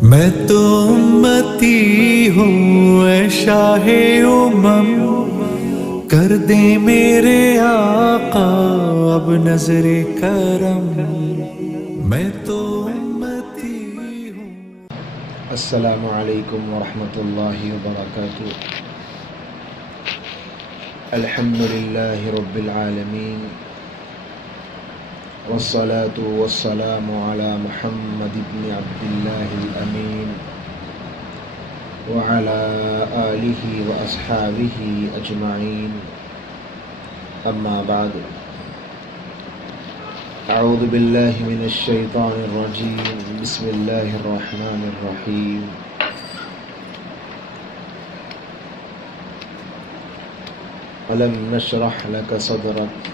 میں تو امتی ہوں اے شاہ امم، کر دے میرے آقا اب نظر کرم، میں تو امتی ہوں۔ السلام علیکم ورحمۃ اللہ وبرکاتہ۔ الحمد للہ رب العالمین، والصلاة والسلام علی محمد بن عبد اللہ الامین، وعلى آلہ واصحابہ اجمعین، اما بعد۔ اعوذ باللہ من الشیطان الرجیم، بسم اللہ الرحمن الرحیم۔ أَلَمْ نَشْرَحْ لَكَ صَدْرَكَ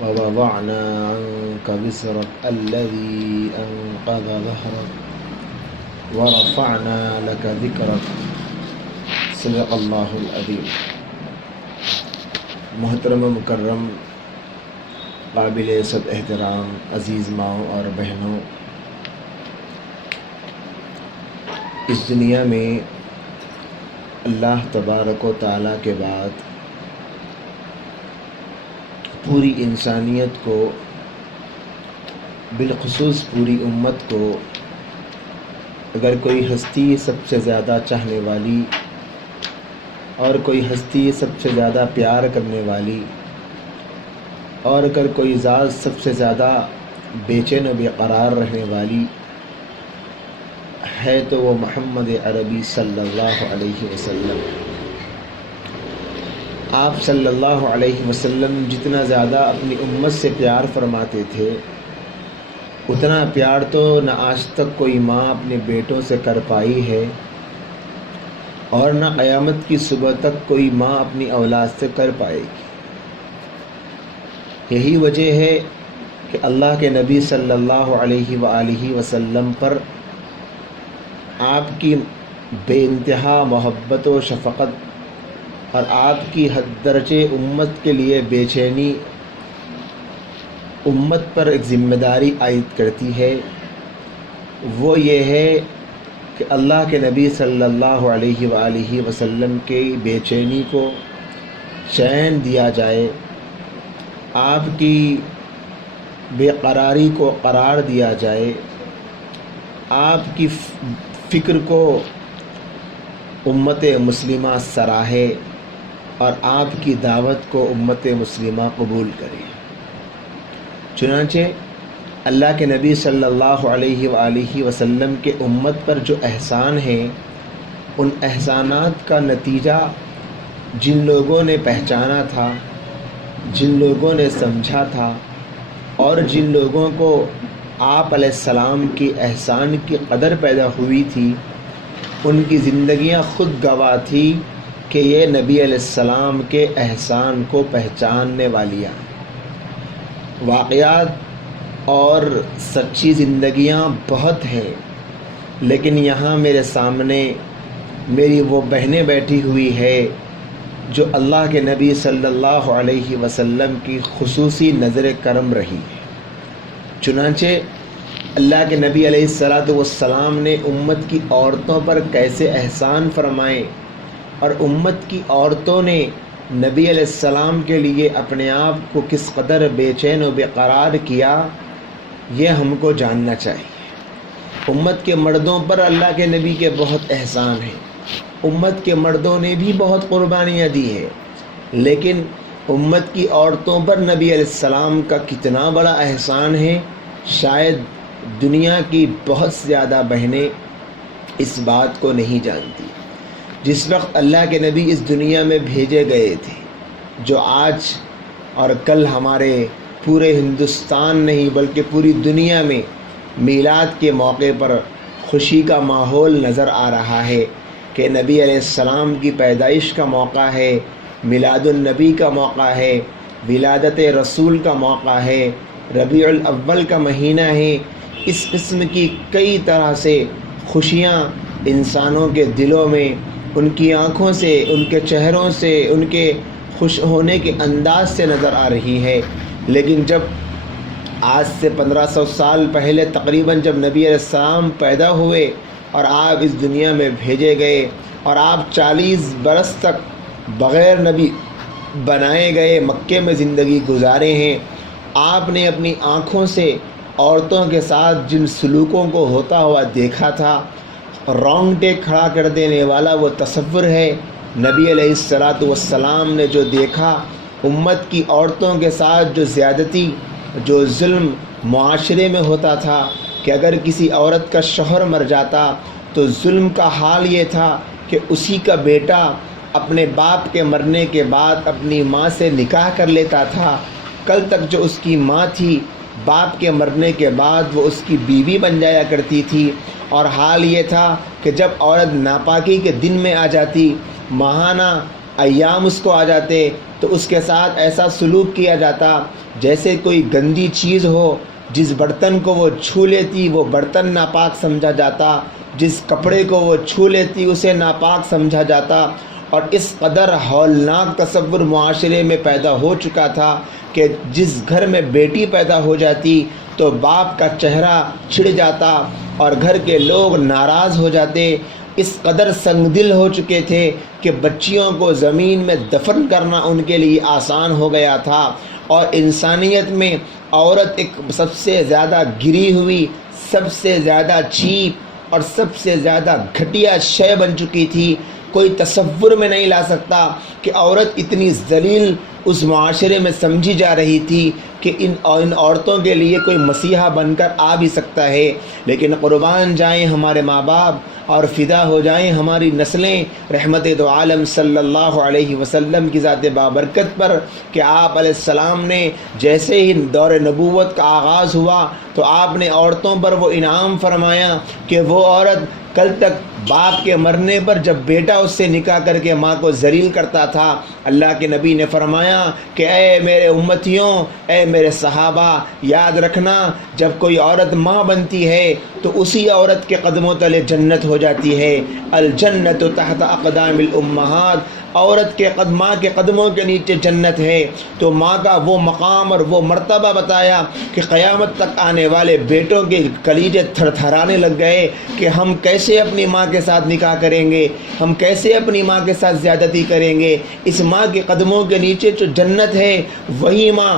وَوَضَعْنَا عَنْكَ وِزْرَكَ الَّذِي أَنْقَضَ ظَهْرَكَ وَرَفَعْنَا لَكَ ذِكْرَكَ۔ صدق اللہ العظیم۔ محترم و مکرم، قابل صد احترام عزیز ماؤں اور بہنوں، اس دنیا میں اللہ تبارک و تعالیٰ کے بعد پوری انسانیت کو، بالخصوص پوری امت کو، اگر کوئی ہستی سب سے زیادہ چاہنے والی اور کوئی ہستی سب سے زیادہ پیار کرنے والی اور اگر کوئی ذات سب سے زیادہ بے چین و بے قرار رہنے والی ہے تو وہ محمد عربی صلی اللہ علیہ وسلم۔ آپ صلی اللہ علیہ وسلم جتنا زیادہ اپنی امت سے پیار فرماتے تھے، اتنا پیار تو نہ آج تک کوئی ماں اپنے بیٹوں سے کر پائی ہے، اور نہ قیامت کی صبح تک کوئی ماں اپنی اولاد سے کر پائے گی۔ یہی وجہ ہے کہ اللہ کے نبی صلی اللہ علیہ وآلہ وسلم پر آپ کی بے انتہا محبت و شفقت اور آپ کی حد درجے امت کے لیے بے چینی امت پر ایک ذمہ داری عائد کرتی ہے۔ وہ یہ ہے کہ اللہ کے نبی صلی اللہ علیہ وآلہ وسلم کی بے چینی کو چین دیا جائے، آپ کی بے قراری کو قرار دیا جائے، آپ کی فکر کو امت مسلمہ سراہے اور آپ کی دعوت کو امت مسلمہ قبول کرے۔ چنانچہ اللہ کے نبی صلی اللہ علیہ وآلہ وسلم کے امت پر جو احسان ہیں، ان احسانات کا نتیجہ جن لوگوں نے پہچانا تھا، جن لوگوں نے سمجھا تھا، اور جن لوگوں کو آپ علیہ السلام کی احسان کی قدر پیدا ہوئی تھی، ان کی زندگیاں خود گواہ تھی کہ یہ نبی علیہ السلام کے احسان کو پہچاننے والیاں ہیں۔ واقعات اور سچی زندگیاں بہت ہیں، لیکن یہاں میرے سامنے میری وہ بہنیں بیٹھی ہوئی ہے جو اللہ کے نبی صلی اللہ علیہ وسلم کی خصوصی نظر کرم رہی ہے۔ چنانچہ اللہ کے نبی علیہ السلام نے امت کی عورتوں پر کیسے احسان فرمائے، اور امت کی عورتوں نے نبی علیہ السلام کے لیے اپنے آپ کو کس قدر بے چین و بے قرار کیا، یہ ہم کو جاننا چاہیے۔ امت کے مردوں پر اللہ کے نبی کے بہت احسان ہیں، امت کے مردوں نے بھی بہت قربانیاں دی ہیں، لیکن امت کی عورتوں پر نبی علیہ السلام کا کتنا بڑا احسان ہے، شاید دنیا کی بہت زیادہ بہنیں اس بات کو نہیں جانتی۔ جس وقت اللہ کے نبی اس دنیا میں بھیجے گئے تھے، جو آج اور کل ہمارے پورے ہندوستان نہیں بلکہ پوری دنیا میں میلاد کے موقع پر خوشی کا ماحول نظر آ رہا ہے کہ نبی علیہ السلام کی پیدائش کا موقع ہے، میلاد النبی کا موقع ہے، ولادت رسول کا موقع ہے، ربیع الاول کا مہینہ ہے۔ اس قسم کی کئی طرح سے خوشیاں انسانوں کے دلوں میں، ان کی آنکھوں سے، ان کے چہروں سے، ان کے خوش ہونے کے انداز سے نظر آ رہی ہے، لیکن جب آج سے 1500 سال پہلے تقریباً جب نبی علیہ السلام پیدا ہوئے اور آپ اس دنیا میں بھیجے گئے اور آپ 40 برس تک بغیر نبی بنائے گئے مکے میں زندگی گزارے ہیں، آپ نے اپنی آنکھوں سے عورتوں کے ساتھ جن سلوکوں کو ہوتا ہوا دیکھا تھا، رونگٹے کھڑا کر دینے والا وہ تصور ہے۔ نبی علیہ السلام نے جو دیکھا، امت کی عورتوں کے ساتھ جو زیادتی، جو ظلم معاشرے میں ہوتا تھا کہ اگر کسی عورت کا شوہر مر جاتا تو ظلم کا حال یہ تھا کہ اسی کا بیٹا اپنے باپ کے مرنے کے بعد اپنی ماں سے نکاح کر لیتا تھا۔ کل تک جو اس کی ماں تھی، باپ کے مرنے کے بعد وہ اس کی بیوی بن جایا کرتی تھی، اور حال یہ تھا کہ جب عورت ناپاکی کے دن میں آ جاتی، ماہانہ ایام اس کو آ جاتے، تو اس کے ساتھ ایسا سلوک کیا جاتا جیسے کوئی گندی چیز ہو۔ جس برتن کو وہ چھو لیتی وہ برتن ناپاک سمجھا جاتا، جس کپڑے کو وہ چھو لیتی اسے ناپاک سمجھا جاتا، اور اس قدر ہولناک تصور معاشرے میں پیدا ہو چکا تھا کہ جس گھر میں بیٹی پیدا ہو جاتی تو باپ کا چہرہ چھڑ جاتا اور گھر کے لوگ ناراض ہو جاتے۔ اس قدر سنگ دل ہو چکے تھے کہ بچیوں کو زمین میں دفن کرنا ان کے لیے آسان ہو گیا تھا، اور انسانیت میں عورت ایک سب سے زیادہ گری ہوئی، سب سے زیادہ چیپ اور سب سے زیادہ گھٹیا شے بن چکی تھی۔ کوئی تصور میں نہیں لا سکتا کہ عورت اتنی ذلیل اس معاشرے میں سمجھی جا رہی تھی کہ ان عورتوں کے لیے کوئی مسیحا بن کر آ بھی سکتا ہے۔ لیکن قربان جائیں ہمارے ماں باپ اور فدا ہو جائیں ہماری نسلیں رحمت دو عالم صلی اللہ علیہ وسلم کی ذات بابرکت پر کہ آپ علیہ السلام نے جیسے ہی دور نبوت کا آغاز ہوا تو آپ نے عورتوں پر وہ انعام فرمایا کہ وہ عورت کل تک باپ کے مرنے پر جب بیٹا اس سے نکاح کر کے ماں کو ذلیل کرتا تھا، اللہ کے نبی نے فرمایا کہ اے میرے امتیوں، اے میرے صحابہ، یاد رکھنا جب کوئی عورت ماں بنتی ہے تو اسی عورت کے قدموں تلے جنت ہو جاتی ہے۔ الجنت تحت اقدام الامہات، عورت کے ماں کے قدموں کے نیچے جنت ہے۔ تو ماں کا وہ مقام اور وہ مرتبہ بتایا کہ قیامت تک آنے والے بیٹوں کے کلیجے تھر تھرانے لگ گئے کہ ہم کیسے اپنی ماں کے ساتھ نکاح کریں گے، ہم کیسے اپنی ماں کے ساتھ زیادتی کریں گے۔ اس ماں کے قدموں کے نیچے جو جنت ہے، وہی ماں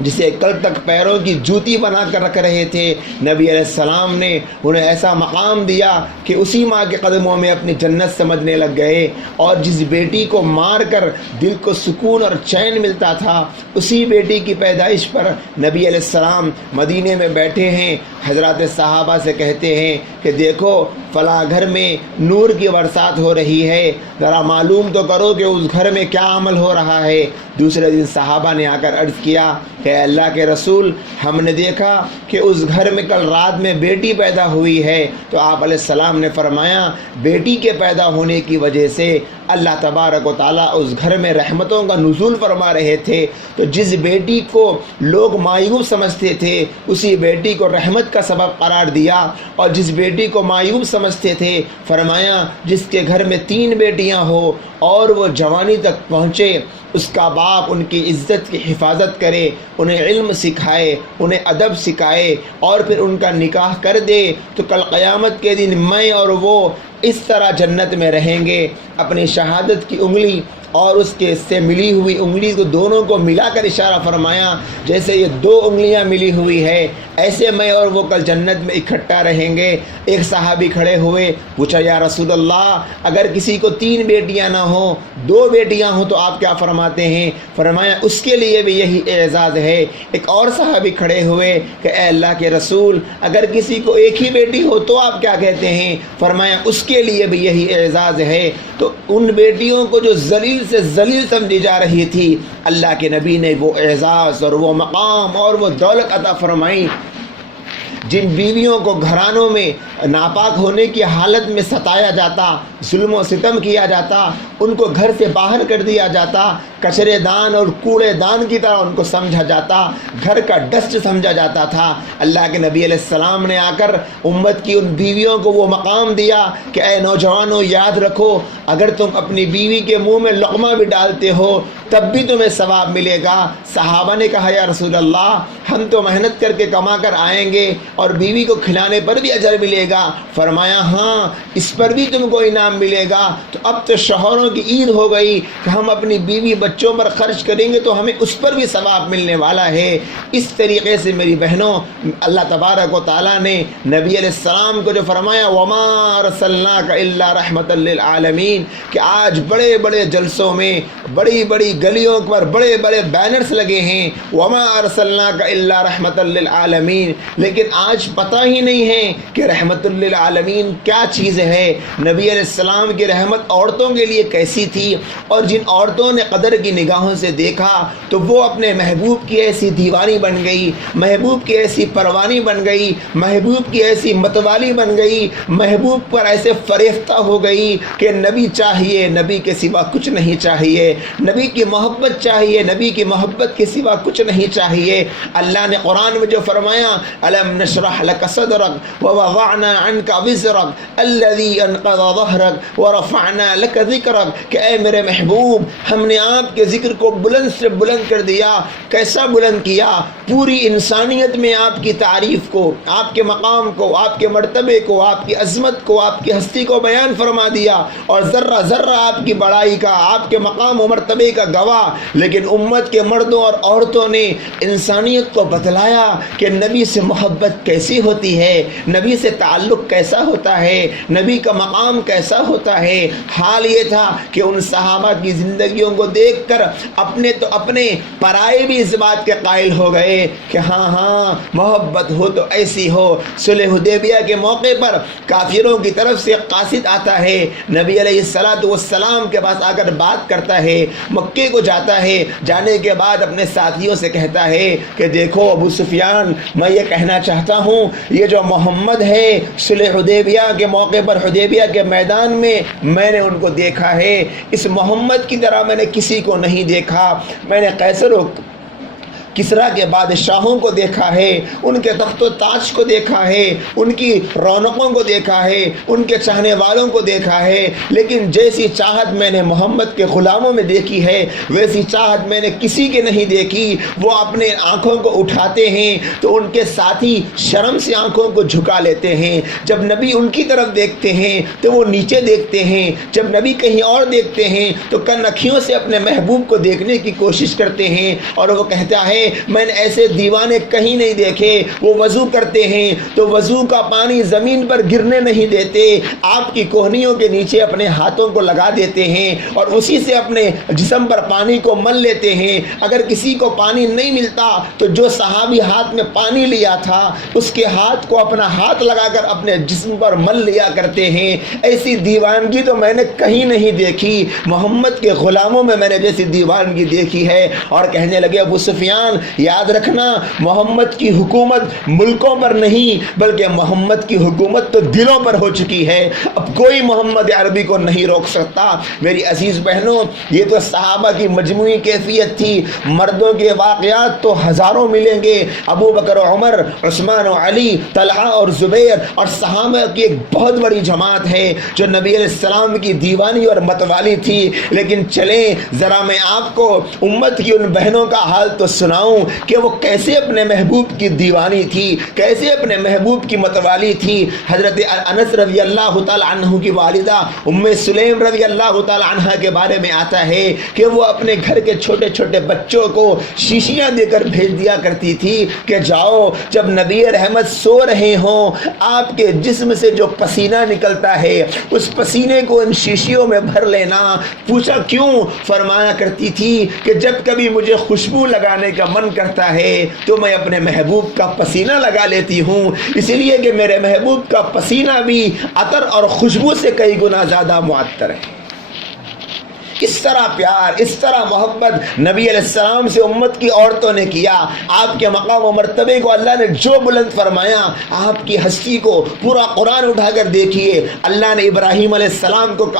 جسے کل تک پیروں کی جوتی بنا کر رکھ رہے تھے، نبی علیہ السلام نے انہیں ایسا مقام دیا کہ اسی ماں کے قدموں میں اپنی جنت سمجھنے لگ گئے۔ اور جس بیٹی کو مار کر دل کو سکون اور چین ملتا تھا، اسی بیٹی کی پیدائش پر نبی علیہ السلام مدینے میں بیٹھے ہیں، حضرات صحابہ سے کہتے ہیں کہ دیکھو فلاں گھر میں نور کی برسات ہو رہی ہے، ذرا معلوم تو کرو کہ اس گھر میں کیا عمل ہو رہا ہے۔ دوسرے دن صحابہ نے آ کر عرض کیا کہ اللہ کے رسول، ہم نے دیکھا کہ اس گھر میں کل رات میں بیٹی پیدا ہوئی ہے۔ تو آپ علیہ السلام نے فرمایا بیٹی کے پیدا ہونے کی وجہ سے اللہ تبارک و تعالیٰ اس گھر میں رحمتوں کا نزول فرما رہے تھے۔ تو جس بیٹی کو لوگ مایوب سمجھتے تھے اسی بیٹی کو رحمت کا سبب قرار دیا، اور جس بیٹی کو مایوب سمجھتے تھے فرمایا جس کے گھر میں 3 بیٹیاں ہو اور وہ جوانی تک پہنچے، اس کا باپ ان کی عزت کی حفاظت کرے، انہیں علم سکھائے، انہیں ادب سکھائے اور پھر ان کا نکاح کر دے، تو کل قیامت کے دن میں اور وہ اس طرح جنت میں رہیں گے۔ اپنی شہادت کی انگلی اور اس کے سے ملی ہوئی انگلی کو دونوں کو ملا کر اشارہ فرمایا جیسے یہ 2 انگلیاں ملی ہوئی ہے، ایسے میں اور وہ کل جنت میں اکٹھا رہیں گے۔ ایک صحابی کھڑے ہوئے، پوچھا یا رسول اللہ اگر کسی کو 3 بیٹیاں نہ ہوں 2 بیٹیاں ہوں تو آپ کیا فرماتے ہیں؟ فرمایا اس کے لیے بھی یہی اعزاز ہے۔ ایک اور صحابی کھڑے ہوئے کہ اے اللہ کے رسول اگر کسی کو ایک ہی بیٹی ہو تو آپ کیا کہتے ہیں؟ فرمایا اس کے لیے بھی یہی اعزاز ہے۔ تو ان بیٹیوں کو جو ذلیل سے ذلیل سمجھی جا رہی تھی، اللہ کے نبی نے وہ اعزاز اور وہ مقام اور وہ دولت عطا فرمائی جن بیویوں کو گھرانوں میں ناپاک ہونے کی حالت میں ستایا جاتا، ظلم و ستم کیا جاتا، ان کو گھر سے باہر کر دیا جاتا، کچرے دان اور کوڑے دان کی طرح ان کو سمجھا جاتا، گھر کا ڈسٹ سمجھا جاتا تھا، اللہ کے نبی علیہ السلام نے آ کر امت کی ان بیویوں کو وہ مقام دیا کہ اے نوجوانوں یاد رکھو، اگر تم اپنی بیوی کے منہ میں لقمہ بھی ڈالتے ہو تب بھی تمہیں ثواب ملے گا۔ صحابہ نے کہا یا رسول اللہ ہم تو محنت کر کے کما کر آئیں گے اور بیوی کو کھلانے پر بھی اجر ملے گا۔ فرمایا ہاں اس پر بھی تم کو انعام ملے گا۔ تو اب تو شوہروں کی عید ہو گئی کہ ہم اپنی بیوی بچوں پر خرچ کریں گے تو ہمیں اس پر بھی ثواب ملنے والا ہے۔ اس طریقے سے میری بہنوں اللہ تبارک و تعالیٰ نے نبی علیہ السلام کو جو فرمایا وما ارسلناک الا رحمۃ للعالمین، کہ آج بڑے بڑے جلسوں میں بڑی بڑی گلیوں پر بڑے بڑے بینرز لگے ہیں وما ارسلناک الا رحمۃ للعالمین، لیکن آج پتہ ہی نہیں ہے کہ رحمۃ للعالمین کیا چیز ہے۔ نبی علیہ السلام کی رحمت عورتوں کے لیے کیسی تھی، اور جن عورتوں نے قدر کی نگاہوں سے دیکھا تو وہ اپنے محبوب کی ایسی دیوانی بن گئی، محبوب کی ایسی پروانی بن گئی، محبوب کی ایسی متوالی بن گئی، محبوب پر ایسے فریفتہ ہو گئی کہ نبی چاہیے، نبی کے سوا کچھ نہیں چاہیے، نبی کی محبت چاہیے، نبی کی محبت کے سوا کچھ نہیں چاہیے۔ اللہ نے قرآن میں جو فرمایا الم نشرح لک صدرک ووضعنا عنک وزرک الذی انقض ظہرک ورفعنا لک ذکرک، کہ اے میرے محبوب ہم نے آپ کے ذکر کو بلند سے بلند کر دیا۔ کیسا بلند کیا؟ پوری انسانیت میں آپ کی تعریف کو، آپ کے مقام کو، آپ کے مرتبے کو، آپ کی عظمت کو، آپ کی ہستی کو بیان فرما دیا، اور ذرہ ذرہ آپ کی بڑائی کا، آپ کے مقام و مرتبے کا گواہ۔ لیکن امت کے مردوں اور عورتوں نے انسانیت کو بتلایا کہ نبی سے محبت کیسی ہوتی ہے، نبی سے تعلق کیسا ہوتا ہے، نبی کا مقام کیسا ہوتا ہے۔ حال یہ تھا کہ ان صحابہ کی زندگیوں کو دیکھ کر اپنے تو اپنے پرائے بھی اس بات کے قائل ہو گئے کہ ہاں ہاں محبت ہو تو ایسی ہو۔ صلح حدیبیہ کے موقع پر کافروں کی طرف سے قاصد آتا ہے، نبی علیہ السلام کے پاس آ کر بات کرتا ہے، مکے کو جاتا ہے، جانے کے بعد اپنے ساتھیوں سے کہتا ہے کہ دیکھو ابو سفیان میں یہ کہنا چاہتا ہوں یہ جو محمد ہے صلح حدیبیہ کے موقع پر حدیبیہ کے میدان میں نے ان کو دیکھا ہے، اس محمد کی طرح میں نے کسی کو نہیں دیکھا۔ میں نے قیصر و کسریٰ کے بادشاہوں کو دیکھا ہے، ان کے تخت و تاج کو دیکھا ہے، ان کی رونقوں کو دیکھا ہے، ان کے چاہنے والوں کو دیکھا ہے، لیکن جیسی چاہت میں نے محمد کے غلاموں میں دیکھی ہے ویسی چاہت میں نے کسی کے نہیں دیکھی۔ وہ اپنے آنکھوں کو اٹھاتے ہیں تو ان کے ساتھی شرم سے آنکھوں کو جھکا لیتے ہیں، جب نبی ان کی طرف دیکھتے ہیں تو وہ نیچے دیکھتے ہیں، جب نبی کہیں اور دیکھتے ہیں تو کن اکھیوں سے اپنے محبوب کو دیکھنے کی کوشش کرتے ہیں، اور وہ کہتا ہے میں نے ایسے دیوانے کہیں نہیں دیکھے۔ وہ وضو کرتے ہیں تو وضو کا پانی زمین پر گرنے نہیں دیتے، آپ کی کوہنیوں کے نیچے اپنے ہاتھوں کو لگا دیتے ہیں اور اسی سے اپنے جسم پر پانی کو مل لیتے ہیں۔ اگر کسی کو پانی نہیں ملتا تو جو صحابی ہاتھ میں پانی لیا تھا اس کے ہاتھ کو اپنا ہاتھ لگا کر اپنے جسم پر مل لیا کرتے ہیں۔ ایسی دیوانگی تو میں نے کہیں نہیں دیکھی، محمد کے غلاموں میں نے جیسی دیوانگی دیکھی ہے۔ اور کہنے لگے ابو سفیان یاد رکھنا محمد کی حکومت ملکوں پر نہیں بلکہ محمد کی حکومت تو دلوں پر ہو چکی ہے، اب کوئی محمد عربی کو نہیں روک سکتا۔ میری عزیز بہنوں یہ تو صحابہ کی مجموعی کیفیت تھی، مردوں کے واقعات تو ہزاروں ملیں گے، ابو بکر و عمر، عثمان و علی، طلحہ اور زبیر، اور صحابہ کی ایک بہت بڑی جماعت ہے جو نبی علیہ السلام کی دیوانی اور متوالی تھی۔ لیکن چلیں ذرا میں آپ کو امت کی ان بہنوں کا حال تو سناؤں کہ وہ کیسے اپنے محبوب کی دیوانی تھی، کیسے اپنے محبوب کی متوالی تھی۔ حضرت انس رضی اللہ تعالی عنہ کی والدہ ام سلیم رضی اللہ تعالی عنہ کے بارے میں آتا ہے کہ وہ اپنے گھر کے چھوٹے چھوٹے بچوں کو شیشیاں دے کر بھیج دیا کرتی تھی کہ جاؤ جب نبی رحمت سو رہے ہوں آپ کے جسم سے جو پسینہ نکلتا ہے اس پسینے کو ان شیشیوں میں بھر لینا۔ پوچھا کیوں؟ فرمایا کرتی تھی کہ جب کبھی مجھے خوشبو لگانے کا من کرتا ہے تو میں اپنے محبوب کا پسینہ لگا لیتی ہوں، اس لیے کہ میرے محبوب کا پسینہ بھی عطر اور خوشبو سے کئی گنا زیادہ معطر ہے۔ اس طرح پیار، اس طرح محبت نبی علیہ السلام سے امت کی عورتوں نے کیا. آپ کے مقام و مرتبے کو اللہ نے جو بلند فرمایا، آپ کی ہستی کو پورا قرآن اٹھا کر دیکھیے. اللہ نے ابراہیم علیہ السلام کو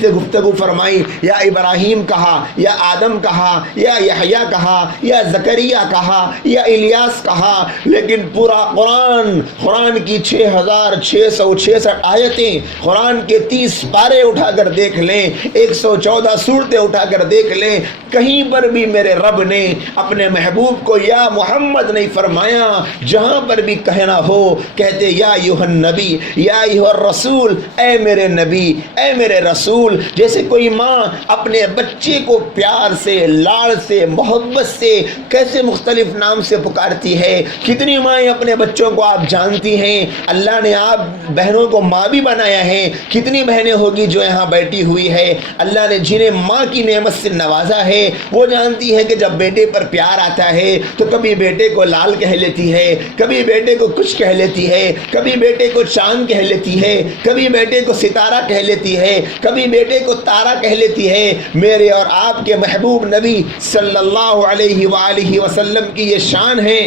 سے گفتگو فرمائی، یا ابراہیم کہا، یا آدم کہا، یا یحییٰ کہا، یا زکریا کہا، یا الیاس کہا، لیکن پورا قرآن کی 6666 آیتیں، قرآن کے 30 پارے اٹھا کر دیکھ لیں، 114 سورتیں اٹھا کر دیکھ لیں، کہیں پر بھی میرے رب نے اپنے محبوب کو یا محمد نہیں فرمایا. جہاں پر بھی کہنا ہو کہتے یا ایھا النبی، یا ایھا الرسول، اے میرے نبی، اے میرے رسول. جیسے کوئی ماں اپنے بچے کو پیار سے، لاڑ سے، محبت سے کیسے مختلف نام سے پکارتی ہے. کتنی مائیں اپنے بچوں کو آپ جانتی ہیں. اللہ نے آپ بہنوں کو ماں بھی بنایا ہے. کتنی بہنیں ہوگی جو یہاں بیٹھی ہوئی ہے. اللہ نے جنہیں ماں کی نعمت سے نوازا ہے وہ جانتی ہے کہ جب بیٹے پر پیار آتا ہے تو کبھی بیٹے کو لال کہہ لیتی ہے، کبھی بیٹے کو کچھ کہہ لیتی ہے، کبھی بیٹے کو چاند کہہ لیتی ہے، کبھی بیٹے کو ستارہ کہہ لیتی ہے، کبھی بیٹے کو تارا کہہ لیتی ہے. میرے اور آپ کے محبوب نبی صلی اللہ علیہ وآلہ وسلم کی یہ شان ہے.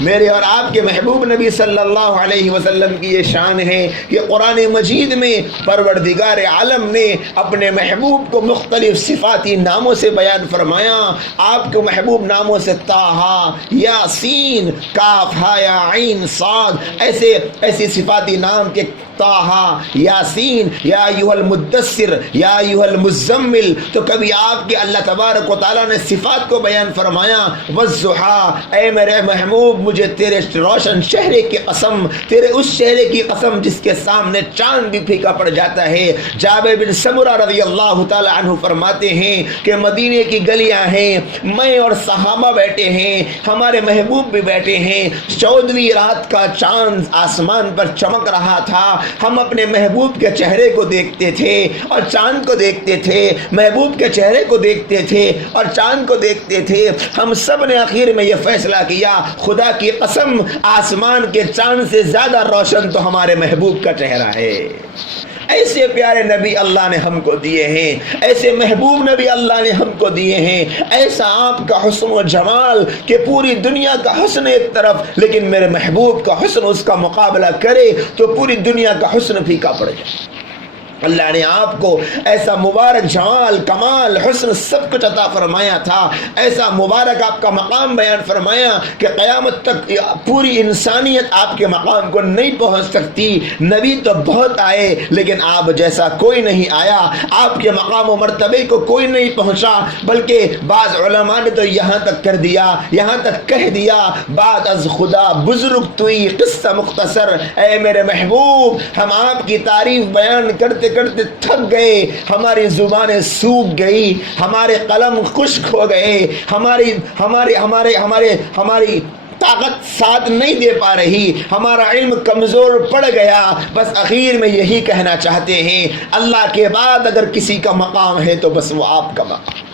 میرے اور آپ کے محبوب نبی صلی اللہ علیہ وسلم کی یہ شان ہے کہ قرآن مجید میں پروردگار عالم نے اپنے محبوب کو مختلف صفاتی ناموں سے بیان فرمایا. آپ کے محبوب ناموں سے طٰہٰ، یاسین، کاف ہا یا عین صاد، ایسے صفاتی نام کے طٰہٰ، یاسین، یا ایھا المدثر، یا ایھا المزمل. تو کبھی آپ کے اللہ تبارک و تعالیٰ نے صفات کو بیان فرمایا. والضحیٰ، اے میرے محبوب مجھے تیرے روشن چہرے کی قسم، تیرے اس چہرے کی قسم جس کے سامنے چاند بھی پھیکا پڑ جاتا ہے. جابر بن سمرہ رضی اللہ تعالی عنہ فرماتے ہیں کہ مدینے کی گلیاں ہیں، میں اور صحابہ بیٹھے ہیں، ہمارے محبوب بھی بیٹھے ہیں. 14ویں رات کا چاند آسمان پر چمک رہا تھا. ہم اپنے محبوب کے چہرے کو دیکھتے تھے اور چاند کو دیکھتے تھے، محبوب کے چہرے کو دیکھتے تھے اور چاند کو دیکھتے تھے. ہم سب نے آخر میں یہ فیصلہ کیا، خدا کی قسم آسمان کے چاند سے زیادہ روشن تو ہمارے محبوب کا چہرہ ہے. ایسے پیارے نبی اللہ نے ہم کو دیے ہیں، ایسے محبوب نبی اللہ نے ہم کو دیے ہیں. ایسا آپ کا حسن و جمال کہ پوری دنیا کا حسن ایک طرف، لیکن میرے محبوب کا حسن اس کا مقابلہ کرے تو پوری دنیا کا حسن پھیکا پڑ جائے. اللہ نے آپ کو ایسا مبارک جمال، کمال، حسن سب کچھ عطا فرمایا تھا. ایسا مبارک آپ کا مقام بیان فرمایا کہ قیامت تک پوری انسانیت آپ کے مقام کو نہیں پہنچ سکتی. نبی تو بہت آئے لیکن آپ جیسا کوئی نہیں آیا. آپ کے مقام و مرتبے کو کوئی نہیں پہنچا، بلکہ بعض علماء نے تو یہاں تک کر دیا، یہاں تک کہہ دیا، بعد از خدا بزرگ توئی قصہ مختصر. اے میرے محبوب، ہم آپ کی تعریف بیان کرتے کرتے تھک گئے، ہماری زبانیں سوکھ گئی، ہمارے قلم خشک ہو گئے، ہماری طاقت ساتھ نہیں دے پا رہی، ہمارا علم کمزور پڑ گیا. بس اخیر میں یہی کہنا چاہتے ہیں، اللہ کے بعد اگر کسی کا مقام ہے تو بس وہ آپ کا مقام.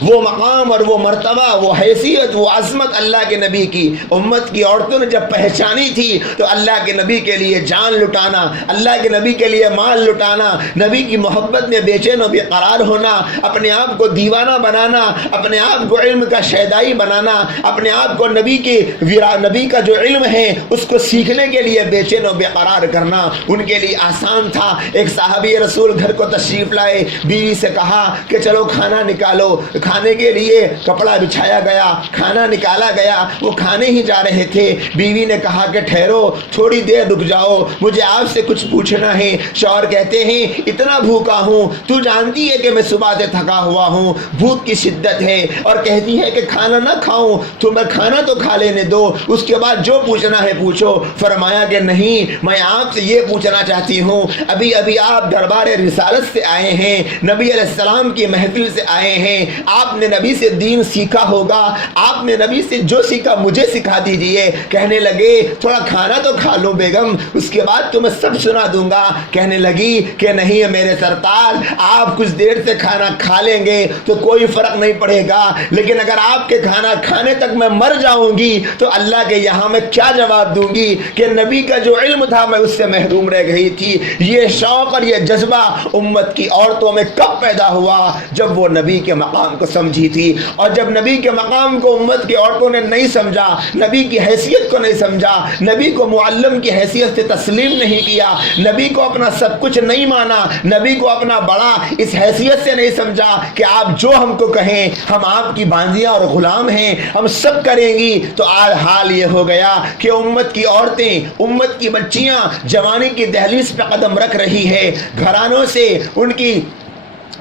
وہ مقام اور وہ مرتبہ، وہ حیثیت، وہ عظمت اللہ کے نبی کی. امت کی عورتوں نے جب پہچانی تھی تو اللہ کے نبی کے لیے جان لٹانا، اللہ کے نبی کے لیے مال لٹانا، نبی کی محبت میں بے چین و بے قرار ہونا، اپنے آپ کو دیوانہ بنانا، اپنے آپ کو علم کا شیدائی بنانا، اپنے آپ کو نبی کا جو علم ہے اس کو سیکھنے کے لیے بے چین و بے قرار کرنا ان کے لیے آسان تھا. ایک صحابی رسول گھر کو تشریف لائے، بیوی سے کہا کہ چلو کھانا نکالو. کھانے کے لیے کپڑا بچھایا گیا، کھانا نکالا گیا، وہ کھانے ہی جا رہے تھے. بیوی نے کہا کہ ٹھہرو، تھوڑی دیر رک جاؤ، مجھے آپ سے کچھ پوچھنا ہے. شوہر کہتے ہیں اتنا بھوکا ہوں، تو جانتی ہے کہ میں صبح سے تھکا ہوا ہوں، بھوک کی شدت ہے، اور کہتی ہے کہ کھانا نہ کھاؤں تو میں کھانا تو کھا لینے دو، اس کے بعد جو پوچھنا ہے پوچھو. فرمایا کہ نہیں، میں آپ سے یہ پوچھنا چاہتی ہوں، ابھی آپ دربار رسالت سے آئے ہیں، نبی علیہ السلام کی محفل سے آئے ہیں، آپ نے نبی سے دین سیکھا ہوگا, آپ نے نبی سے جو سیکھا مجھے سکھا دیجئے. کہنے لگے تھوڑا کھانا تو کھا لو بیگم, اس کے بعد تو میں سب سنا دوں گا. کہنے لگی کہ نہیں میرے سرتاج, آپ کچھ دیر سے کھانا کھا لیں گے تو کوئی فرق نہیں پڑے گا, لیکن اگر آپ کے کھانا کھانے تک میں مر جاؤں گی تو اللہ کے یہاں میں کیا جواب دوں گی کہ نبی کا جو علم تھا میں اس سے محروم رہ گئی تھی. یہ شوق اور یہ جذبہ امت کی عورتوں میں کب پیدا ہوا؟ جب وہ نبی کے مقام کو سمجھی تھی. اور جب نبی کے مقام کو امت کی عورتوں نے نہیں سمجھا, نبی کی حیثیت کو نہیں سمجھا, نبی کو معلم کی حیثیت سے تسلیم نہیں کیا, نبی کو اپنا سب کچھ نہیں مانا, نبی کو اپنا بڑا اس حیثیت سے نہیں سمجھا کہ آپ جو ہم کو کہیں ہم آپ کی باندیاں اور غلام ہیں, ہم سب کریں گی, تو آج حال یہ ہو گیا کہ امت کی عورتیں, امت کی بچیاں جوانی کی دہلیز پہ قدم رکھ رہی ہے, گھرانوں سے ان کی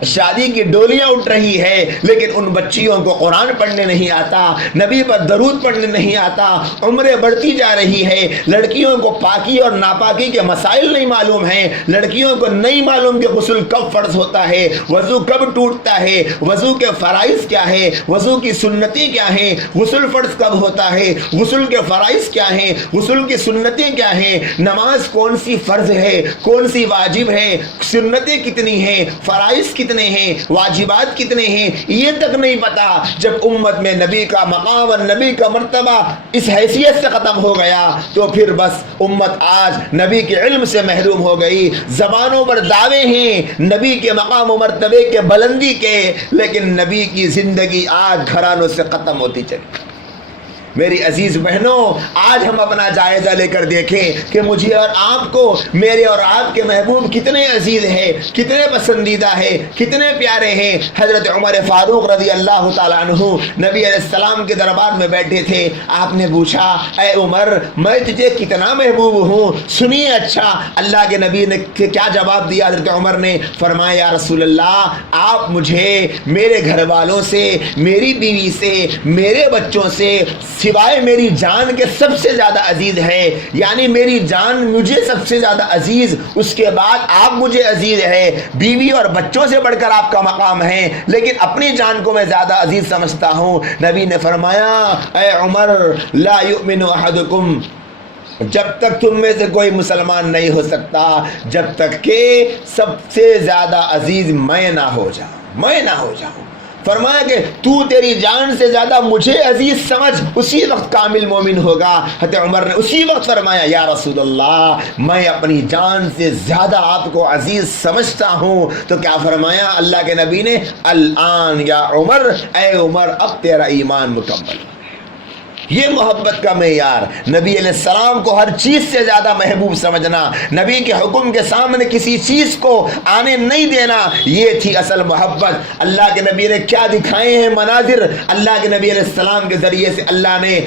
شادی کی ڈولیاں اٹھ رہی ہے, لیکن ان بچیوں کو قرآن پڑھنے نہیں آتا, نبی پر درود پڑھنے نہیں آتا, عمریں بڑھتی جا رہی ہے. لڑکیوں کو پاکی اور ناپاکی کے مسائل نہیں معلوم ہیں, لڑکیوں کو نہیں معلوم کہ غسل کب فرض ہوتا ہے, وضو کب ٹوٹتا ہے, وضو کے فرائض کیا ہے, وضو کی سنتیں کیا ہیں, غسل فرض کب ہوتا ہے, غسل کے فرائض کیا ہیں, غسل کی سنتیں کیا ہیں, نماز کون سی فرض ہے, کون سی واجب ہے, سنتیں کتنی ہیں, فرائض کتنے ہیں, واجبات کتنے ہیں, یہ تک نہیں پتا. جب امت میں نبی کا مقام اور نبی کا مرتبہ اس حیثیت سے ختم ہو گیا تو پھر بس امت آج نبی کے علم سے محروم ہو گئی. زبانوں پر دعوے ہیں نبی کے مقام و مرتبے کے بلندی کے, لیکن نبی کی زندگی آج گھرانوں سے ختم ہوتی چلی. میری عزیز بہنوں, آج ہم اپنا جائزہ لے کر دیکھیں کہ مجھے اور آپ کو, میرے اور آپ کے محبوب کتنے عزیز ہیں, کتنے پسندیدہ ہیں, کتنے پیارے ہیں. حضرت عمر فاروق رضی اللہ تعالیٰ عنہ نبی علیہ السلام کے دربار میں بیٹھے تھے. آپ نے پوچھا اے عمر میں تجھے کتنا محبوب ہوں, سنیے اچھا اللہ کے نبی نے کیا جواب دیا. حضرت عمر نے فرمایا یا رسول اللہ, آپ مجھے میرے گھر والوں سے, میری بیوی سے, میرے بچوں سے سوائے میری جان کے سب سے زیادہ عزیز ہے. یعنی میری جان مجھے سب سے زیادہ عزیز, اس کے بعد آپ مجھے عزیز ہے. بیوی اور بچوں سے بڑھ کر آپ کا مقام ہے, لیکن اپنی جان کو میں زیادہ عزیز سمجھتا ہوں. نبی نے فرمایا اے عمر لا یؤمن احدکم, جب تک تم میں سے کوئی مسلمان نہیں ہو سکتا جب تک کہ سب سے زیادہ عزیز میں نہ ہو جاؤں. فرمایا کہ تو تیری جان سے زیادہ مجھے عزیز سمجھ, اسی وقت کامل مومن ہوگا. حضرت عمر نے اسی وقت فرمایا یا رسول اللہ میں اپنی جان سے زیادہ آپ کو عزیز سمجھتا ہوں. تو کیا فرمایا اللہ کے نبی نے, الآن یا عمر, اے عمر اب تیرا ایمان مکمل. یہ محبت کا معیار, نبی علیہ السلام کو ہر چیز سے زیادہ محبوب سمجھنا, نبی کے حکم کے سامنے کسی چیز کو آنے نہیں دینا, یہ تھی اصل محبت. اللہ کے نبی نے کیا دکھائے ہیں مناظر, اللہ کے نبی علیہ السلام کے ذریعے سے اللہ نے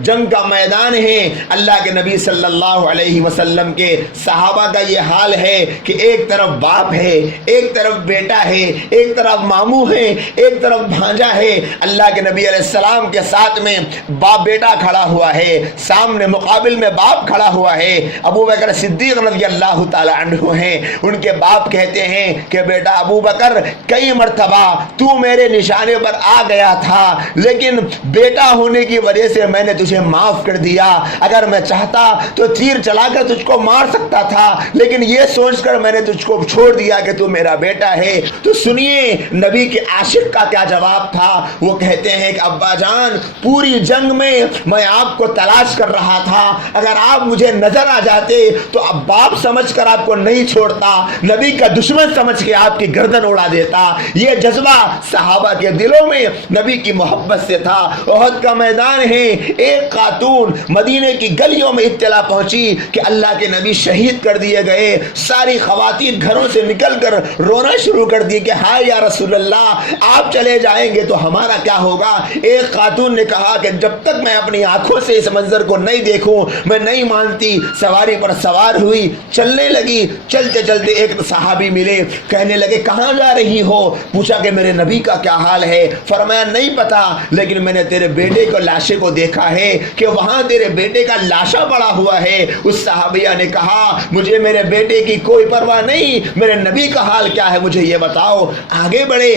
جنگ کا میدان ہے. اللہ کے نبی صلی اللہ علیہ وسلم کے صحابہ کا یہ حال ہے کہ ایک طرف باپ ہے, ایک طرف بیٹا ہے, ایک طرف ماموں ہے, ایک طرف بھانجا ہے. اللہ کے نبی علیہ السلام کے ساتھ میں باپ بیٹا کھڑا ہوا ہے, سامنے مقابل میں باپ کھڑا ہوا ہے. ابو بکر صدیق رضی اللہ تعالی عنہ ہیں, ان کے باپ کہتے ہیں کہ بیٹا ابو بکر کئی مرتبہ تو میرے نشانے پر آ گیا تھا, لیکن بیٹا ہونے کی وجہ سے میں نے تجھے معاف کر دیا. اگر میں چاہتا تو تیر چلا کر تجھ کو مار سکتا تھا, لیکن یہ سوچ کر میں نے تجھ کو چھوڑ دیا کہ تو میرا بیٹا ہے. تو سنیے نبی کے عاشق کا کیا جواب تھا. وہ کہتے ہیں کہ ابا جان پوری جنگ میں میں آپ کو تلاش کر رہا تھا, اگر آپ مجھے نظر آ جاتے تو اب باپ سمجھ کر آپ کو نہیں چھوڑتا, نبی کا دشمن سمجھ کے آپ کی گردن اڑا دیتا. یہ جذبہ صحابہ کے دلوں میں نبی کی محبت سے تھا. احد کا میدان ہے, ایک خاتون مدینے کی گلیوں میں اطلاع پہنچی کہ اللہ کے نبی شہید کر دیے گئے. ساری خواتین گھروں سے نکل کر رونا شروع کر دی کہ ہائے یا رسول اللہ آپ چلے جائیں گے تو ہمارا کیا ہوگا. ایک خاتون نے کہا کہ جب تک میں اپنی آنکھوں سے اس منظر کو نہیں دیکھوں میں نہیں مانتی. سواری پر سوار ہوئی, چلنے لگی. چلتے چلتے ایک صحابی ملے, کہنے لگے کہاں جا رہی ہو. پوچھا کہ میرے نبی کا کیا حال ہے. فرمایا نہیں پتا, لیکن میں نے تیرے بیٹے کو لاشے کو دیکھا ہے کہ وہاں تیرے بیٹے کا لاشا پڑا ہوا ہے. اس صحابیہ نے کہا مجھے میرے بیٹے کی کوئی پرواہ نہیں, میرے نبی کا حال کیا ہے مجھے یہ بتاؤ. آگے بڑھے,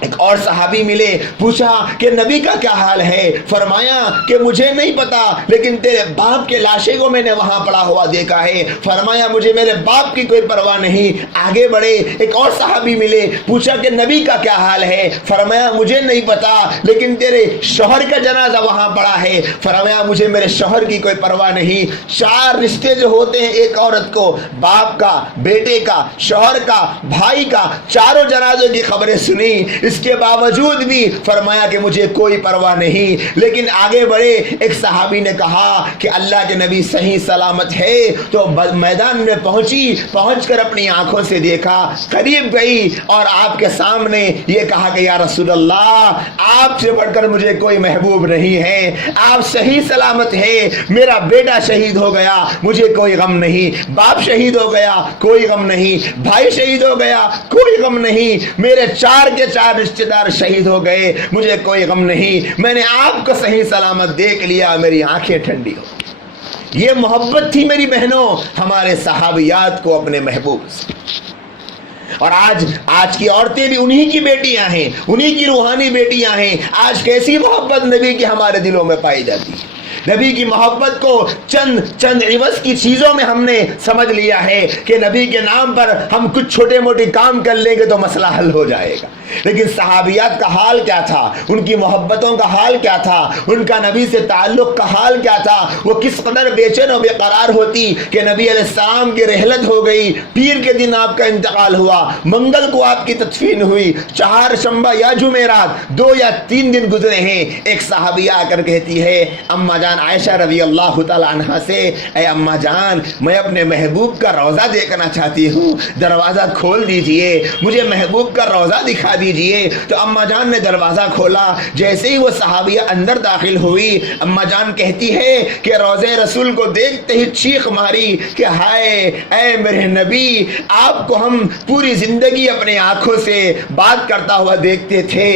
ایک اور صحابی ملے, پوچھا کہ نبی کا کیا حال ہے؟ فرمایا کہ مجھے نہیں پتا, لیکن تیرے باپ کے لاشے کو میں نے وہاں پڑا ہوا دیکھا ہے. فرمایا مجھے میرے باپ کی کوئی پرواہ نہیں. آگے بڑھے, ایک اور صحابی ملے, پوچھا کہ نبی کا کیا حال ہے؟ فرمایا مجھے نہیں پتا, لیکن تیرے شوہر کا جنازہ وہاں پڑا ہے. فرمایا مجھے میرے شوہر کی کوئی پرواہ نہیں. 4 رشتے جو ہوتے ہیں ایک عورت کو, باپ کا, بیٹے کا, شوہر کا, بھائی کا, چاروں جنازوں کی خبریں سنی. اس کے باوجود بھی فرمایا کہ مجھے کوئی پرواہ نہیں. لیکن آگے بڑھے, ایک صحابی نے کہا کہ اللہ کے نبی صحیح سلامت ہے, تو میدان میں پہنچ کر اپنی آنکھوں سے دیکھا, قریب گئی اور آپ کے سامنے یہ کہا کہ یا رسول اللہ, آپ سے بڑھ کر مجھے کوئی محبوب نہیں ہے, آپ صحیح سلامت ہے, میرا بیٹا شہید ہو گیا, مجھے کوئی غم نہیں, باپ شہید ہو گیا, کوئی غم نہیں, بھائی شہید ہو گیا, کوئی غم نہیں, میرے 4 کے 4 رشتے دار شہید ہو گئے, مجھے کوئی غم نہیں, میں نے آپ کو صحیح سلامت دیکھ لیا, میری آنکھیں ٹھنڈی ہو. یہ محبت تھی میری بہنوں ہمارے صحابیات کو اپنے محبوب سے. اور آج کی عورتیں بھی انہی کی بیٹیاں ہیں, انہی کی روحانی بیٹیاں ہیں. آج کیسی محبت نبی کی ہمارے دلوں میں پائی جاتی ہے. نبی کی محبت کو چند عوض کی چیزوں میں ہم نے سمجھ لیا ہے کہ نبی کے نام پر ہم کچھ چھوٹے موٹے کام کر لیں گے تو مسئلہ حل ہو جائے گا. لیکن صحابیات کا حال کیا تھا, ان کی محبتوں کا حال کیا تھا, ان کا نبی سے تعلق کا حال کیا تھا, وہ کس قدر بے چین و بے قرار ہوتی کہ نبی علیہ السلام کی رحلت ہو گئی, پیر کے دن آپ کا انتقال ہوا, منگل کو آپ کی تدفین ہوئی, چہارشنبہ یا جمعرات 2 یا 3 دن گزرے ہیں. ایک صحابیہ آ کر کہتی ہے اماں جان عائشہ رضی اللہ تعالیٰ عنہا سے, اے اماں جان, میں اپنے محبوب کا روضہ دیکھنا چاہتی ہوں, دروازہ کھول دیجئے, مجھے محبوب کا روضہ دکھا دیجئے. تو اماں جان نے دروازہ کھولا. جیسے ہی وہ صحابیہ اندر داخل ہوئی, اماں جان کہتی ہے کہ روضہ رسول کو دیکھتے ہی چیخ ماری کہ ہائے اے میرے نبی, آپ کو ہم پوری زندگی اپنے آنکھوں سے بات کرتا ہوا دیکھتے تھے,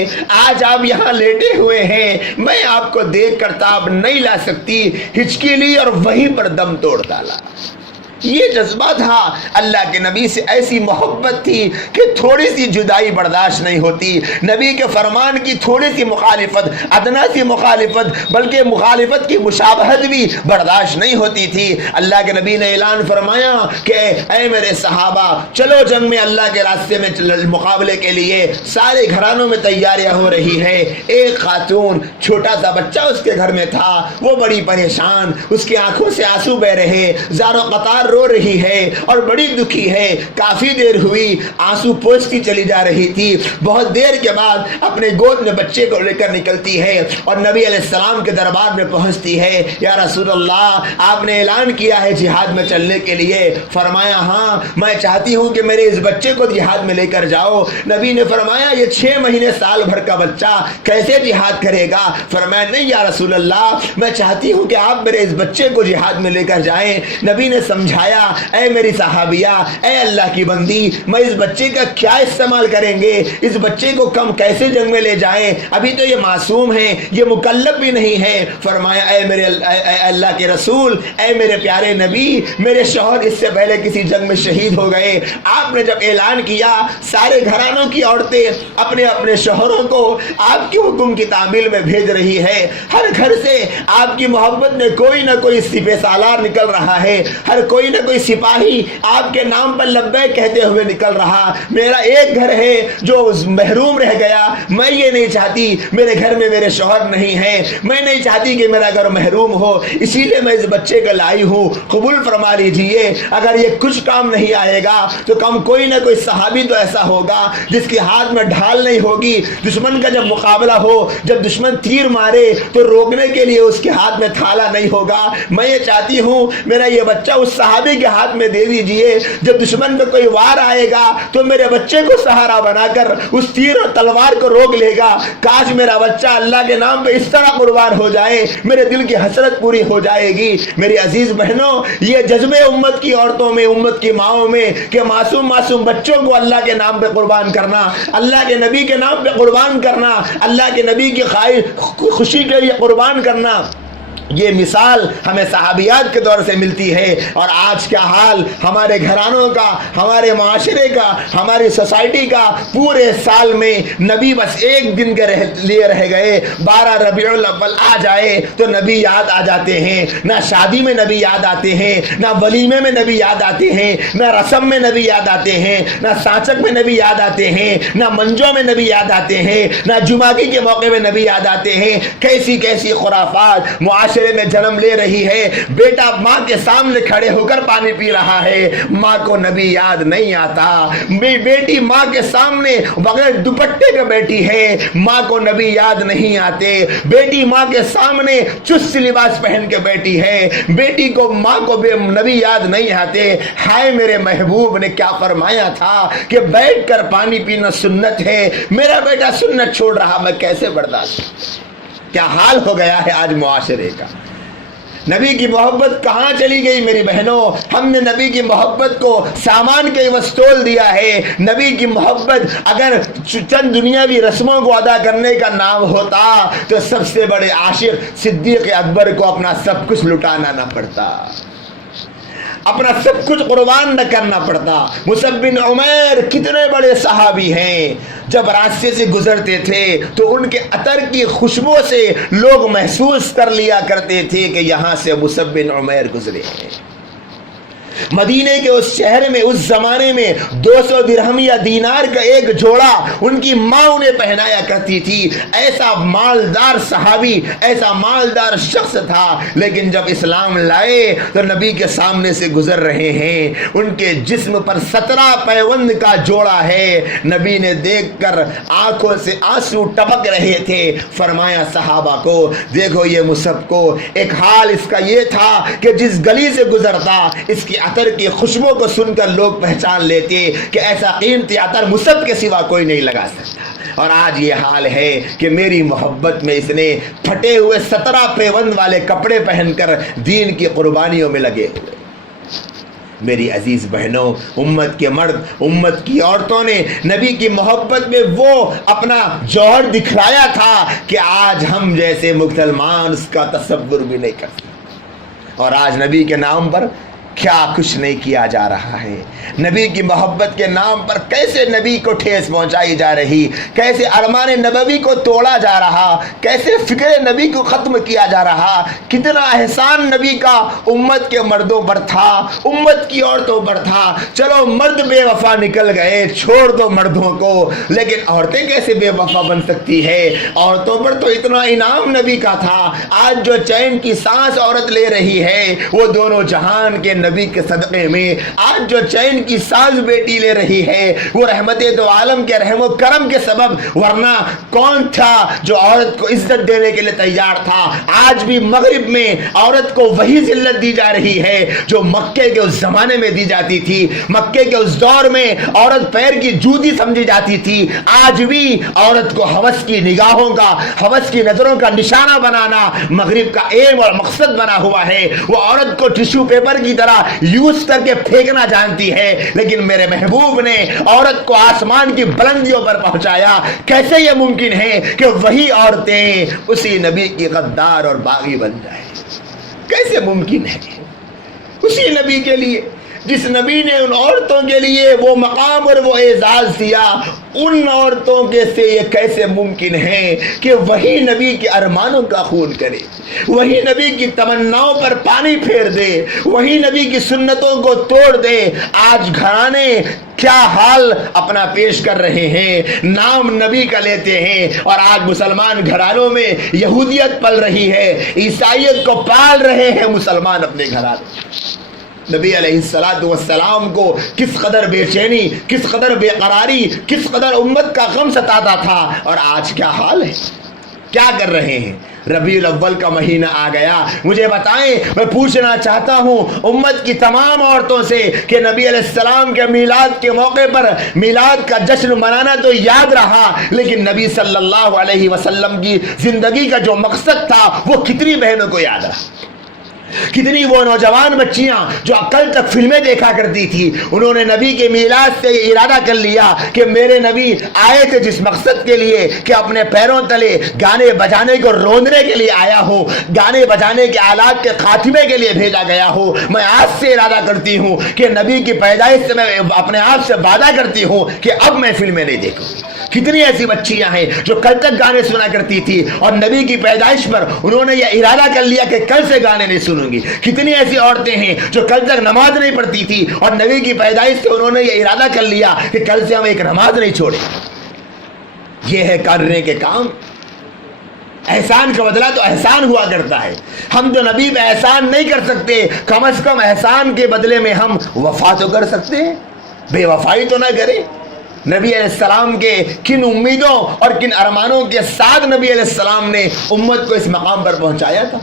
آج آپ یہاں لیٹے ہوئے ہیں, میں آپ کو دیکھ کر تاب نہیں لا سکتی. ہچکی لی اور وہیں پر دم توڑ ڈالا. یہ جذبہ تھا اللہ کے نبی سے, ایسی محبت تھی کہ تھوڑی سی جدائی برداشت نہیں ہوتی. نبی کے فرمان کی تھوڑی سی مخالفت, ادنا سی مخالفت, بلکہ مخالفت کی مشابہت بھی برداشت نہیں ہوتی تھی. اللہ کے نبی نے اعلان فرمایا کہ اے میرے صحابہ, چلو جنگ میں اللہ کے راستے میں مقابلے کے لیے. سارے گھرانوں میں تیاریاں ہو رہی ہے. ایک خاتون, چھوٹا سا بچہ اس کے گھر میں تھا, وہ بڑی پریشان, اس کی آنکھوں سے آنسو بہ رہے, زار و قطار رو رہی ہے اور بڑی دکھی ہے. کافی دیر ہوئی, آنسو پوچھتی چلی جا رہی تھی. بہت دیر کے بعد اپنے گود میں بچے کو لے کر نکلتی ہے اور نبی علیہ السلام کے دربار میں پہنچتی ہے. یا رسول اللہ, آپ نے اعلان کیا ہے جہاد میں چلنے کے لیے. فرمایا ہاں, میں چاہتی ہوں کہ میرے اس بچے کو جہاد میں لے کر جاؤ. نبی نے فرمایا یہ 6 مہینے سال بھر کا بچہ کیسے جہاد کرے گا؟ فرمایا نہیں یا رسول اللہ, میں چاہتی ہوں کہ آپ میرے اس بچے کو جہاد میں لے کر جائیں. نبی نے سمجھایا, اے میری صحابیہ, اے اللہ کی بندی, میں اس بچے کا کیا استعمال کریں گے, اس بچے کو کم کیسے جنگ میں لے جائیں, ابھی تو یہ معصوم ہے, یہ مکلف بھی نہیں ہے. فرمایا اے میرے اللہ کے رسول, اے میرے پیارے نبی, میرے شوہر اس سے پہلے کسی جنگ میں شہید ہو گئے. آپ نے جب اعلان کیا, سارے گھرانوں کی عورتیں اپنے اپنے شوہروں کو آپ کے حکم کی تعمیل میں بھیج رہی ہے. ہر گھر سے آپ کی محبت میں کوئی نہ کوئی سپہ سالار نکل رہا ہے, ہر کوئی نہ کوئی سپاہی آپ کے نام پر لبیک کہتے ہوئے نکل رہا. میرا ایک گھر ہے جو محروم رہ گیا, میں یہ نہیں چاہتی میرے گھر میں میرے شوہر نہیں ہے, میں نہیں چاہتی کہ میرا گھر محروم ہو, اسی لیے میں اس بچے کو لائی ہوں, قبول فرما لیجئے. اگر یہ کچھ کام نہیں آئے گا تو کم کوئی نہ کوئی صحابی تو ایسا ہوگا جس کے ہاتھ میں ڈھال نہیں ہوگی. دشمن کا جب مقابلہ ہو, جب دشمن تیر مارے تو روکنے کے لیے اس کے ہاتھ میں تھالا نہیں ہوگا. میں یہ چاہتی ہوں میرا یہ بچہ اس صحابی کے ہاتھ میں دے دیجئے, جب دشمن پہ کوئی وار آئے گا تو میرے بچے کو سہارا بنا کر اس تیر اور تلوار کو روک لے گا. کاش میرا بچہ اللہ کے نام پہ اس طرح قربان ہو جائے, میرے دل کی حسرت پوری ہو جائے گی. میری عزیز بہنوں, یہ جذبے امت کی عورتوں میں, امت کی ماؤں میں کہ معصوم بچوں کو اللہ کے نام پہ قربان کرنا, اللہ کے نبی کے نام پہ قربان کرنا, اللہ کے نبی کی خوشی کے لیے قربان کرنا, یہ مثال ہمیں صحابیات کے دور سے ملتی ہے، اور آج کیا حال ہمارے گھرانوں کا، ہمارے معاشرے کا، ہماری سوسائٹی کا، پورے سال میں نبی بس ایک دن کے لیے رہ گئے، 12 ربیع الاول آ جائے تو نبی یاد آ جاتے ہیں، نہ شادی میں نبی یاد آتے ہیں، نہ ولیمے میں نبی یاد آتے ہیں، نہ رسم میں نبی یاد آتے ہیں، نہ سانچک میں نبی یاد آتے ہیں، نہ منجو میں نبی یاد آتے ہیں، نہ جمعگی کے موقع میں نبی یاد آتے ہیں۔ کیسی کیسی خرافات معاشرے میں جنم لے رہی ہے۔ بیٹا ماں کے سامنے کھڑے ہو کر پانی پی رہا ہے، ماں کو نبی یاد نہیں آتا۔ بیٹی ماں کے سامنے بغیر دوپٹے کے بیٹھی ہے، ماں کو نبی یاد نہیں آتے۔ بیٹی ماں کے سامنے چست لباس پہن کے بیٹھی ہے، بیٹی کو ماں کو نبی یاد نہیں آتے۔ ہائے میرے محبوب نے کیا فرمایا تھا کہ بیٹھ کر پانی پینا سنت ہے، میرا بیٹا سنت چھوڑ رہا، میں کیسے برداشت؟ کیا حال ہو گیا ہے آج معاشرے کا۔ نبی کی محبت کہاں چلی گئی میری بہنوں؟ ہم نے نبی کی محبت کو سامان کے عوض تول دیا ہے۔ نبی کی محبت اگر چند دنیاوی رسموں کو ادا کرنے کا نام ہوتا تو سب سے بڑے عاشق صدیق اکبر کو اپنا سب کچھ لٹانا نہ پڑتا، اپنا سب کچھ قربان نہ کرنا پڑتا۔ مصعب بن عمیر کتنے بڑے صحابی ہیں، جب راستے سے گزرتے تھے تو ان کے عطر کی خوشبو سے لوگ محسوس کر لیا کرتے تھے کہ یہاں سے مصعب بن عمیر گزرے ہیں۔ مدینے کے اس شہر میں اس زمانے میں 200 درہم یا دینار کا ایک جوڑا ان کی ماں انہیں پہنایا کرتی تھی۔ ایسا مالدار صحابی، ایسا مالدار شخص تھا، لیکن جب اسلام لائے تو نبی کے سامنے سے گزر رہے ہیں، ان کے جسم پر 17 پیوند کا جوڑا ہے۔ نبی نے دیکھ کر آنکھوں سے آنسو ٹپک رہے تھے۔ فرمایا صحابہ کو، دیکھو یہ مصعب کو، ایک حال اس کا یہ تھا کہ جس گلی سے گزرتا اس کی عطر کی خوشبو کو سن کر لوگ پہچان لیتے کہ ایسا قیمتی عطر مصعب کے سوا کوئی نہیں لگا سکتا۔ اور آج یہ حال ہے کہ میری محبت میں اس نے پھٹے ہوئے 17 پیوند والے کپڑے پہن کر دین کی قربانیوں میں لگے ہوئے۔ میری عزیز بہنوں، امت کے مرد، امت کی عورتوں نے نبی کی محبت میں وہ اپنا جوہر دکھلایا تھا کہ آج ہم جیسے مسلمان اس کا تصور بھی نہیں کر سکتے۔ اور آج نبی کے نام پر کیا کچھ نہیں کیا جا رہا ہے، نبی کی محبت کے نام پر کیسے نبی کو ٹھیس پہنچائی جا رہی، کیسے ارمان نبوی کو توڑا جا رہا، کیسے فکر نبی کو ختم کیا جا رہا۔ کتنا احسان نبی کا امت کے مردوں پر تھا، امت کی عورتوں پر تھا۔ چلو مرد بے وفا نکل گئے، چھوڑ دو مردوں کو، لیکن عورتیں کیسے بے وفا بن سکتی ہے؟ عورتوں پر تو اتنا انعام نبی کا تھا۔ آج جو چین کی سانس عورت لے رہی ہے وہ دونوں جہان کے نبی کے صدقے میں۔ آج جو چین کی سانس بیٹی لے رہی ہے وہ رحمت دو عالم کے رحم و کرم کے سبب، ورنہ کون تھا جو عورت کو عزت دینے کے لیے تیار تھا؟ آج بھی مغرب میں عورت کو وہی ذلت دی جا رہی ہے جو مکے کے اس زمانے میں دی جاتی تھی۔ مکے کے اس دور میں عورت پیر کی جوتی سمجھی جاتی تھی۔ آج بھی عورت کو ہوس کی نگاہوں کا، ہوس کی نظروں کا نشانہ بنانا مغرب کا ایم اور مقصد بنا ہوا ہے۔ وہ عورت کو ٹشو پیپر کی طرح یوز کر کے پھینکنا جانتی ہے، لیکن میرے محبوب نے عورت کو آسمان کی بلندیوں پر پہنچایا۔ کیسے یہ ممکن ہے کہ وہی عورتیں اسی نبی کی غدار اور باغی بن جائیں؟ کیسے ممکن ہے؟ اسی نبی کے لیے، جس نبی نے ان عورتوں کے لیے وہ مقام اور وہ اعزاز دیا، ان عورتوں کے سے یہ کیسے ممکن ہے کہ وہی نبی کے ارمانوں کا خون کرے، وہی نبی کی تمناؤں پر پانی پھیر دے، وہی نبی کی سنتوں کو توڑ دے؟ آج گھرانے کیا حال اپنا پیش کر رہے ہیں، نام نبی کا لیتے ہیں، اور آج مسلمان گھرانوں میں یہودیت پل رہی ہے، عیسائیت کو پال رہے ہیں مسلمان اپنے گھرانوں۔ نبی علیہ السلام کو کس قدر بے چینی، کس قدر بے قراری، کس قدر امت کا غم ستاتا تھا، اور آج کیا حال ہے؟ کیا کر رہے ہیں؟ ربیع الاول کا مہینہ آ گیا، مجھے بتائیں، میں پوچھنا چاہتا ہوں امت کی تمام عورتوں سے کہ نبی علیہ السلام کے میلاد کے موقع پر میلاد کا جشن منانا تو یاد رہا، لیکن نبی صلی اللہ علیہ وسلم کی زندگی کا جو مقصد تھا وہ کتنی بہنوں کو یاد رہا؟ کتنی وہ نوجوان بچیاں جو کل تک فلمیں دیکھا کرتی تھی، انہوں نے نبی کے میلاد سے یہ ارادہ کر لیا کہ میرے نبی آئے تھے جس مقصد کے لیے کہ اپنے پیروں تلے گانے بجانے کو روندنے کے لیے آیا ہو، گانے بجانے کے آلات کے خاتمے کے لیے بھیجا گیا ہو، میں آج سے ارادہ کرتی ہوں کہ نبی کی پیدائش سے میں اپنے آپ سے وعدہ کرتی ہوں کہ اب میں فلمیں نہیں دیکھوں گی۔ کتنی ایسی بچیاں ہیں جو کل تک گانے سنا کرتی تھی اور نبی کی پیدائش پر انہوں نے یہ ارادہ کر لیا کہ کل سے گانے نہیں سنوں گی۔ کتنی ایسی عورتیں ہیں جو کل تک نماز نہیں پڑھتی تھی اور نبی کی پیدائش سے انہوں نے یہ ارادہ کر لیا کہ کل سے ہم ایک نماز نہیں چھوڑیں۔ یہ ہے کرنے کے کام۔ احسان کا بدلہ تو احسان ہوا کرتا ہے۔ ہم تو نبی پہ احسان نہیں کر سکتے، کم از کم احسان کے بدلے میں ہم وفا تو کر سکتے ہیں، بے وفائی تو نہ کریں۔ نبی علیہ السلام کے کن امیدوں اور کن ارمانوں کے ساتھ نبی علیہ السلام نے امت کو اس مقام پر پہنچایا تھا۔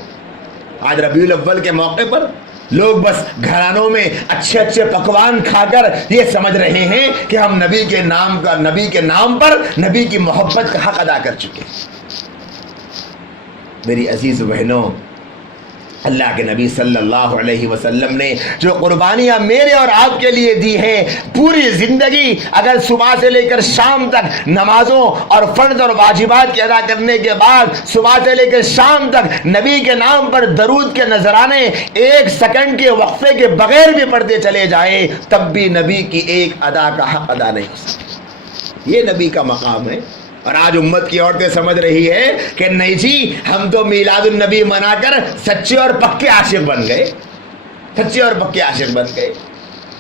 آج ربیع الاول کے موقع پر لوگ بس گھرانوں میں اچھے اچھے پکوان کھا کر یہ سمجھ رہے ہیں کہ ہم نبی کے نام پر نبی کی محبت کا حق ادا کر چکے۔ میری عزیز بہنوں، اللہ کے نبی صلی اللہ علیہ وسلم نے جو قربانیاں میرے اور آپ کے لیے دی ہیں، پوری زندگی اگر صبح سے لے کر شام تک نمازوں اور فرض اور واجبات کے ادا کرنے کے بعد صبح سے لے کر شام تک نبی کے نام پر درود کے نذرانے ایک سیکنڈ کے وقفے کے بغیر بھی پڑھتے چلے جائیں، تب بھی نبی کی ایک ادا کا حق ادا نہیں ہو سکتا۔ یہ نبی کا مقام ہے۔ اور آج امت کی عورتیں سمجھ رہی ہے کہ نہیں جی، ہم تو میلاد النبی منا کر سچے اور پکے عاشق بن گئے، سچے اور پکے عاشق بن گئے۔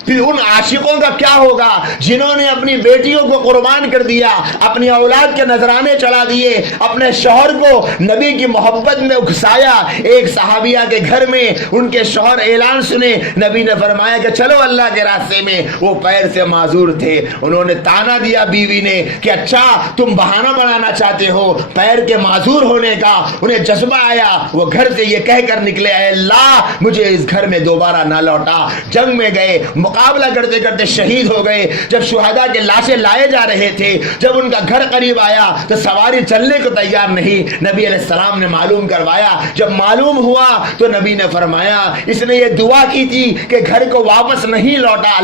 پھر ان عاشقوں کا کیا ہوگا جنہوں نے اپنی بیٹیوں کو قربان کر دیا، اپنی اولاد کے نذرانے چڑھا دیے، اپنے شوہر کو نبی کی محبت میں اکسایا۔ ایک صحابیہ کے گھر میں ان کے شوہر اعلان سنے، نبی نے فرمایا کہ چلو اللہ کے راستے میں۔ وہ پیر سے معذور تھے، انہوں نے تانا دیا بیوی نے کہ اچھا تم بہانہ بنانا چاہتے ہو پیر کے معذور ہونے کا۔ انہیں جذبہ آیا، وہ گھر سے یہ کہہ کر نکلے، اے اللہ مجھے اس گھر میں دوبارہ نہ لوٹا۔ جنگ میں گئے، مقابلہ کرتے کرتے شہید ہو گئے۔ جب شہداء کے لاشیں لائے جا رہے تھے، جب ان کا گھر قریب آیا تو سواری چلنے کو تیار نہیں۔ نبی علیہ السلام نے معلوم کروایا، جب معلوم ہوا تو نبی نے فرمایا اس نے یہ دعا کی تھی کہ گھر کو واپس نہیں لوٹا،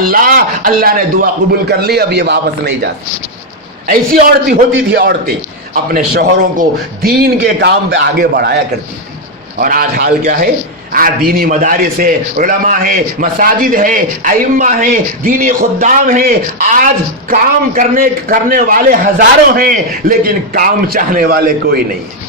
اللہ نے دعا قبول کر لی، اب یہ واپس نہیں جا سکتی۔ ایسی عورتیں ہوتی تھی، عورتیں اپنے شوہروں کو دین کے کام پہ آگے بڑھایا کرتی تھی۔ اور آج حال کیا ہے؟ آج دینی مدارس ہے، علماء ہے، مساجد ہے، ائمہ ہیں، دینی خدام ہیں، آج کام کرنے والے ہزاروں ہیں لیکن کام چاہنے والے کوئی نہیں ہے۔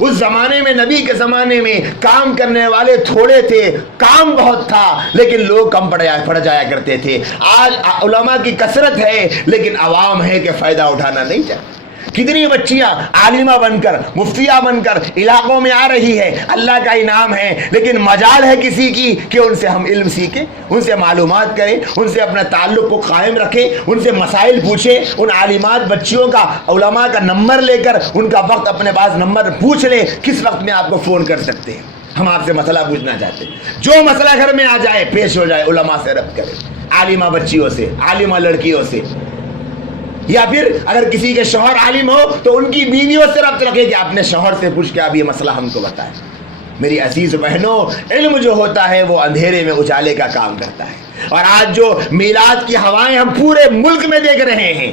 اس زمانے میں، نبی کے زمانے میں کام کرنے والے تھوڑے تھے، کام بہت تھا لیکن لوگ کم پڑ جایا کرتے تھے۔ آج علماء کی کثرت ہے لیکن عوام ہے کہ فائدہ اٹھانا نہیں چاہتے۔ کتنی بچیاں عالمہ بن کر، مفتیہ بن کر علاقوں میں آ رہی ہے، اللہ کا انعام ہے، لیکن مجال ہے کسی کی کہ ان سے ہم علم سیکھیں، ان سے معلومات کریں، ان سے اپنا تعلق کو قائم رکھیں، ان سے مسائل پوچھیں۔ ان عالمات بچیوں کا، علماء کا نمبر لے کر ان کا وقت اپنے پاس نمبر پوچھ لیں، کس وقت میں آپ کو فون کر سکتے ہیں، ہم آپ سے مسئلہ پوچھنا چاہتے ہیں۔ جو مسئلہ گھر میں آ جائے پیش ہو جائے، علماء سے ربط کریں، عالمہ بچیوں سے، عالمہ لڑکیوں سے، یا پھر اگر کسی کے شوہر عالم ہو تو ان کی بیویوں سے ربط رکھے کہ اپنے شوہر سے پوچھ کے اب یہ مسئلہ ہم کو بتائیں۔ میری عزیز بہنوں، علم جو ہوتا ہے وہ اندھیرے میں اجالے کا کام کرتا ہے۔ اور آج جو میلاد کی ہوائیں ہم پورے ملک میں دیکھ رہے ہیں،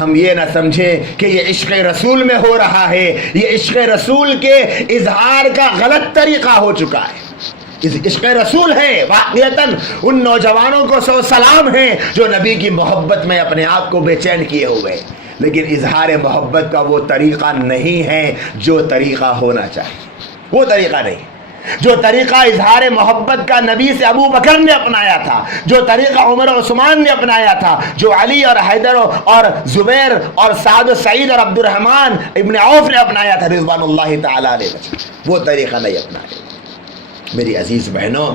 ہم یہ نہ سمجھیں کہ یہ عشق رسول میں ہو رہا ہے، یہ عشق رسول کے اظہار کا غلط طریقہ ہو چکا ہے۔ عشق رسول ہے، واقعتاً ان نوجوانوں کو سو سلام ہیں جو نبی کی محبت میں اپنے آپ کو بے چین کیے ہوئے، لیکن اظہار محبت کا وہ طریقہ نہیں ہے جو طریقہ ہونا چاہیے، وہ طریقہ نہیں۔ جو طریقہ اظہار محبت کا نبی سے ابو بکر نے اپنایا تھا، جو طریقہ عمر اور عثمان نے اپنایا تھا، جو علی اور حیدر اور زبیر اور سعد و سعید اور عبد الرحمن ابن عوف نے اپنایا تھا رضوان اللہ تعالیٰ علیہ، وہ طریقہ نہیں اپنایا۔ میری عزیز بہنوں،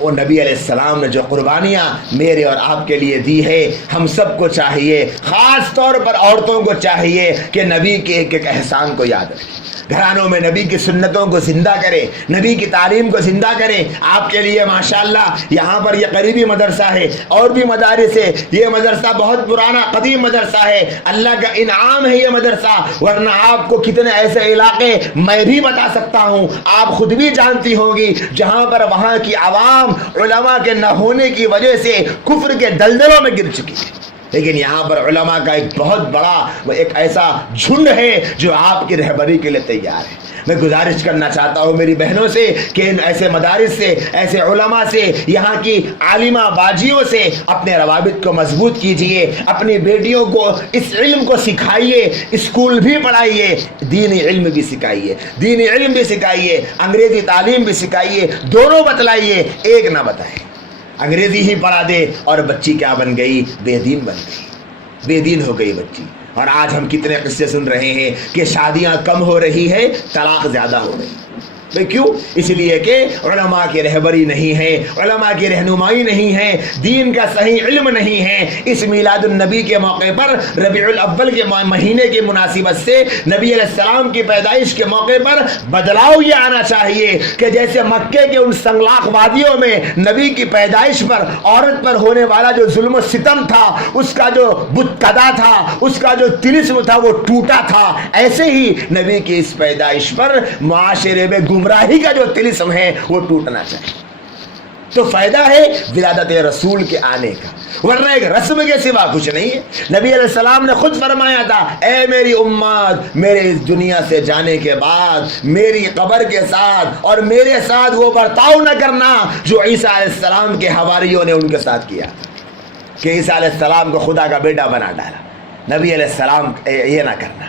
وہ نبی علیہ السلام نے جو قربانیاں میرے اور آپ کے لیے دی ہے، ہم سب کو چاہیے، خاص طور پر عورتوں کو چاہیے کہ نبی کے ایک ایک احسان کو یاد رکھیں، گھرانوں میں نبی کی سنتوں کو زندہ کریں، نبی کی تعلیم کو زندہ کریں۔ آپ کے لیے ماشاءاللہ یہاں پر یہ قریبی مدرسہ ہے، اور بھی مدارس ہے، یہ مدرسہ بہت پرانا قدیم مدرسہ ہے، اللہ کا انعام ہے یہ مدرسہ، ورنہ آپ کو کتنے ایسے علاقے میں بھی بتا سکتا ہوں، آپ خود بھی جانتی ہوں گی جہاں پر وہاں کی عوام علماء کے نہ ہونے کی وجہ سے کفر کے دلدلوں میں گر چکی ہے، لیکن یہاں پر علماء کا ایک بہت بڑا ایک ایسا جھنڈ ہے جو آپ کی رہبری کے لیے تیار ہے۔ میں گزارش کرنا چاہتا ہوں میری بہنوں سے کہ ان ایسے مدارس سے، ایسے علماء سے، یہاں کی عالمہ باجیوں سے اپنے روابط کو مضبوط کیجئے، اپنی بیٹیوں کو اس علم کو سکھائیے، اسکول بھی پڑھائیے، دینی علم بھی سکھائیے، دینی علم بھی سکھائیے، انگریزی تعلیم بھی سکھائیے، دونوں بتلائیے، ایک نہ بتائیں۔ انگریزی ہی پڑھا دے اور بچی کیا بن گئی؟ بے دین بن گئی، بے دین ہو گئی بچی۔ اور آج ہم کتنے قصے سن رہے ہیں کہ شادیاں کم ہو رہی ہے، طلاق زیادہ ہو رہی ہے۔ کیوں؟ اس لیے کہ علماء کی رہبری نہیں ہے، علماء کی رہنمائی نہیں ہے، دین کا صحیح علم نہیں ہے۔ اس میلاد النبی کے موقع پر، ربیع الاول کے مہینے کی مناسبت سے، نبی علیہ السلام کی پیدائش کے موقع پر بدلاؤ یہ آنا چاہیے کہ جیسے مکے کے ان سنگلاخ وادیوں میں نبی کی پیدائش پر عورت پر ہونے والا جو ظلم و ستم تھا، اس کا جو بت قدا تھا، اس کا جو طلسم تھا وہ ٹوٹا تھا، ایسے ہی نبی کی اس پیدائش پر معاشرے میں گمراہی کا جو طلسم ہے وہ ٹوٹنا چاہیے۔ تو فائدہ ہے ولادت رسول کے آنے کا، ورنہ ایک رسم کے سوا کچھ نہیں ہے۔ نبی علیہ السلام نے خود فرمایا تھا، اے میری امت، میرے اس دنیا سے جانے کے بعد میری قبر کے ساتھ اور میرے ساتھ وہ برتاؤ نہ کرنا جو عیسیٰ علیہ السلام کے حواریوں نے ان کے ساتھ کیا کہ عیسیٰ علیہ السلام کو خدا کا بیٹا بنا ڈالا۔ نبی علیہ السلام یہ نہ کرنا،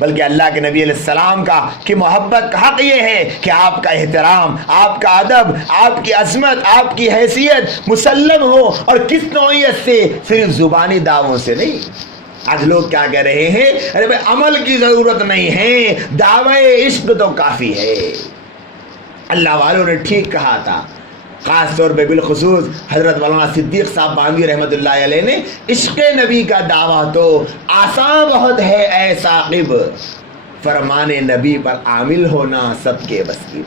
بلکہ اللہ کے نبی علیہ السلام کا کی محبت کا حق یہ ہے کہ آپ کا احترام، آپ کا ادب، آپ کی عظمت، آپ کی حیثیت مسلم ہو، اور کس نوعیت سے؟ صرف زبانی دعووں سے نہیں۔ آج لوگ کیا کہہ رہے ہیں؟ ارے بھائی عمل کی ضرورت نہیں ہے، دعوے عشق تو کافی ہے۔ اللہ والوں نے ٹھیک کہا تھا، خاص طور پہ بالخصوص حضرت مولانا صدیق صاحب بانوی رحمۃ اللہ علیہ نے، عشق نبی کا دعویٰ تو آسان بہت ہے اے ثاقب، فرمان نبی پر عامل ہونا سب کے بس کی۔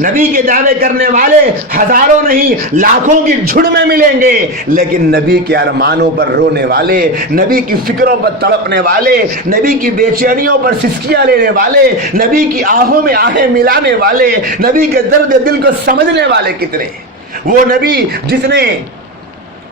نبی کے دعوے کرنے والے ہزاروں نہیں لاکھوں کی جھڑ میں ملیں گے، لیکن نبی کے ارمانوں پر رونے والے، نبی کی فکروں پر تڑپنے والے، نبی کی بے چینیوں پر سسکیاں لینے والے، نبی کی آہوں میں آہیں ملانے والے، نبی کے درد دل کو سمجھنے والے کتنے ہیں؟ وہ نبی جس نے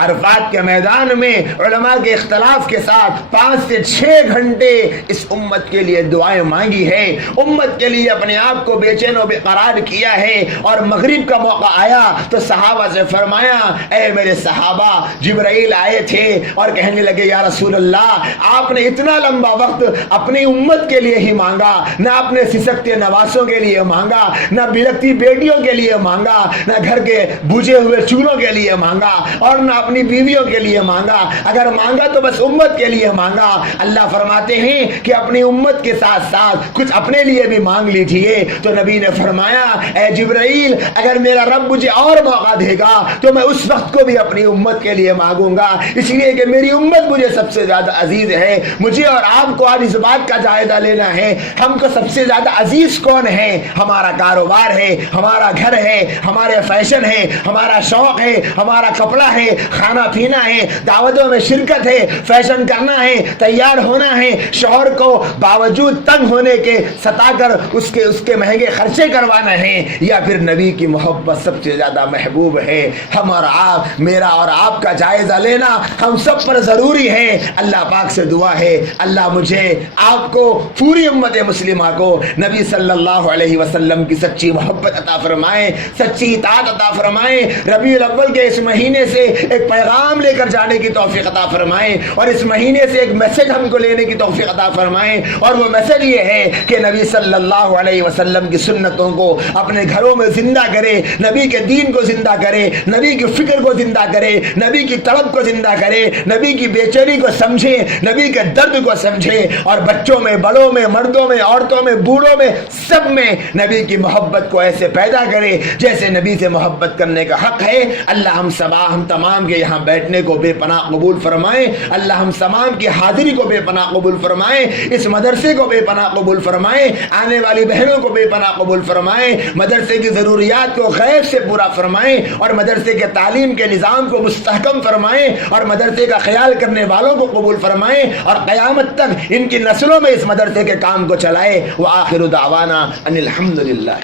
عرفات کے میدان میں علماء کے اختلاف کے ساتھ 5 سے 6 گھنٹے اس امت کے لیے دعائیں مانگی ہے، امت کے لیے اپنے آپ کو بے چین و بے قرار کیا ہے، اور مغرب کا موقع آیا تو صحابہ سے فرمایا، اے میرے صحابہ، جبرائیل آئے تھے اور کہنے لگے، یا رسول اللہ، آپ نے اتنا لمبا وقت اپنی امت کے لیے ہی مانگا، نہ اپنے سسکتے نواسوں کے لیے مانگا، نہ بلکتی بیٹیوں کے لیے مانگا، نہ گھر کے بوجھے ہوئے چولہوں کے لیے مانگا، اور نہ اپنی بیویوں کے لیے مانگا، اگر مانگا تو بس امت کے لیے مانگا۔ اللہ فرماتے ہیں کہ اپنی امت کے ساتھ ساتھ کچھ اپنے لیے بھی مانگ لیجئے۔ تو نبی نے فرمایا، اے جبرائیل، اگر میرا رب مجھے اور موقع دے گا تو میں اس وقت کو بھی اپنی امت کے لیے مانگوں گا، اس لیے کہ میری امت مجھے سب سے زیادہ عزیز ہے۔ مجھے اور آپ کو آج اس بات کا جائزہ لینا ہے، ہم کو سب سے زیادہ عزیز کون ہے؟ ہمارا کاروبار ہے، ہمارا گھر ہے، ہمارے فیشن ہے، ہمارا شوق ہے، ہمارا کپڑا ہے، کھانا پینا ہے، دعوتوں میں شرکت ہے، فیشن کرنا ہے، تیار ہونا ہے، شوہر کو باوجود تنگ ہونے کے ستا کر اس کے مہنگے خرچے کروانا ہے، یا پھر نبی کی محبت سب سے زیادہ محبوب ہے؟ ہم اور آپ، میرا اور آپ کا جائزہ لینا ہم سب پر ضروری ہے۔ اللہ پاک سے دعا ہے، اللہ مجھے، آپ کو، پوری امت مسلمہ کو نبی صلی اللہ علیہ وسلم کی سچی محبت عطا فرمائے، سچی اطاعت عطا فرمائے، ربیع الاول کے اس مہینے سے ایک پیغام لے کر جانے کی توفیق عطا فرمائے، اور اس مہینے سے ایک میسج ہم کو لینے کی توفیق عطا فرمائے، اور وہ میسج یہ ہے کہ نبی صلی اللہ علیہ وسلم کی سنتوں کو اپنے گھروں میں زندہ کرے، نبی کے دین کو زندہ کرے، نبی کی فکر کو زندہ کرے، نبی کی طلب کو زندہ کرے، نبی کی بے چینی کو سمجھے، نبی کے درد کو سمجھے، اور بچوں میں، بڑوں میں، مردوں میں، عورتوں میں، بوڑھوں میں، سب میں نبی کی محبت کو ایسے پیدا کرے جیسے نبی سے محبت کرنے کا حق ہے۔ اللہ ہم تمام کے یہاں بیٹھنے کو بے پناہ قبول فرمائے، اللہ ہم تمام کی حاضری کو بے پناہ قبول فرمائے، اس مدرسے کو بے پناہ قبول فرمائے، آنے والی بہنوں کو بے پناہ قبول فرمائے، مدرسے کی ضروریات کو غیب سے پورا فرمائے، اور مدرسے کے تعلیم کے نظام کو مستحکم فرمائے، اور مدرسے کا خیال کرنے والوں کو قبول فرمائے، اور قیامت تک ان کی نسلوں میں اس مدرسے کے کام کو چلائے۔ وآخر دعوانا ان الحمدللہ۔